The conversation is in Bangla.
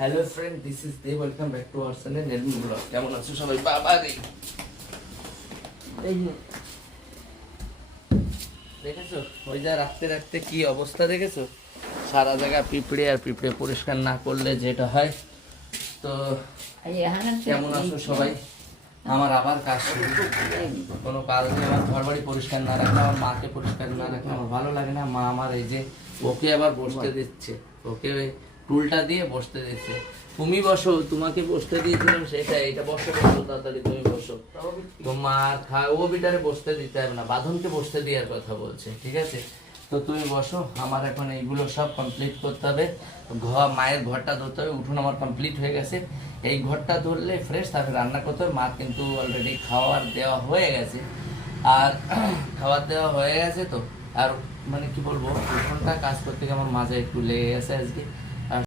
হ্যালো ফ্রেন্ড, দিস ইজ দে। Welcome back to our channel নেলমি ব্লগ। কেমন আছো সবাই? বাবা রে, দেখেছো ওই যা রাখতে রাখতে কি অবস্থা দেখেছো? সারা জায়গা পিঁপড়ে আর পিঁপড়ে, পরিষ্কার না করলে যেটা হয়। তো কেমন আছো সবাই? আমার আবার কাজ শুরু। কোনো কারণে আমার ঘর বাড়ি পরিষ্কার না রাখলে, আমার মাকে পরিষ্কার না রাখলে আমার ভালো লাগে না। মা আমার এই যে ওকে আবার বসতে দিচ্ছে, ওকে ওই টুলটা দিয়ে বসতে দিচ্ছে। তুমি বসো, তোমাকে বসতে দিয়েছিলাম সেটা, এটা বসো বসো তাড়াতাড়ি, তুমি বসো। তোমার ও বিটারে বসতে দিতে হবে না, বাঁধনকে বসতে দেওয়ার কথা বলছে, ঠিক আছে? তো তুমি বসো, আমার এখন এইগুলো সব কমপ্লিট করতে হবে। মায়ের ঘরটা ধরতে হবে, উঠোন আমার কমপ্লিট হয়ে গেছে। এই ঘরটা ধরলে ফ্রেশ, তারপরে রান্না করতে হবে। মা কিন্তু অলরেডি খাওয়ার দেওয়া হয়ে গেছে, আর খাবার দেওয়া হয়ে গেছে। তো আর মানে কি বলবো, উঠোনটা কাজ করতে গিয়ে আমার মাঝে একটু লেগে গেছে আজকে।